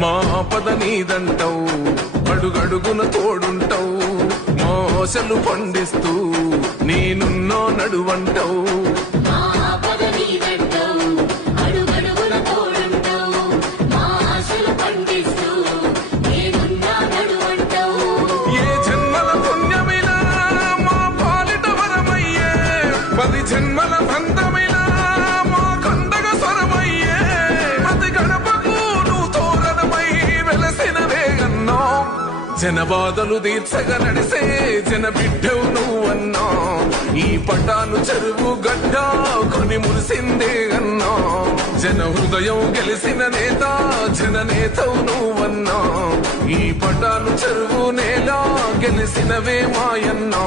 మా ఆపద నీదంటావు, అడుగడుగున తోడుంటావు, మా ఆశలు పండిస్తూ నేనున్నో నడువంటావు. ఏ జన్మల పుణ్యమైనా మా పాలిట వరమయ్యే, 10 జన్మల బంధమైనా మా కందగ స్వరమయ్యే, ప్రతి గడపకు నువ్వు తోరణమై వెలసినవే అన్నా. జనబాధలు తీర్చగా నడిసే జన బిడ్డవు నువ్వన్నా. ఈ పటాను చెరువు గడ్డ కొని మురిసిందే అన్నా. జన హృదయం గెలిసిన నేత జననేతవు నువ్వన్నా. ఈ పటాను చెరువు నేల గెలిసినవే మాయన్నా.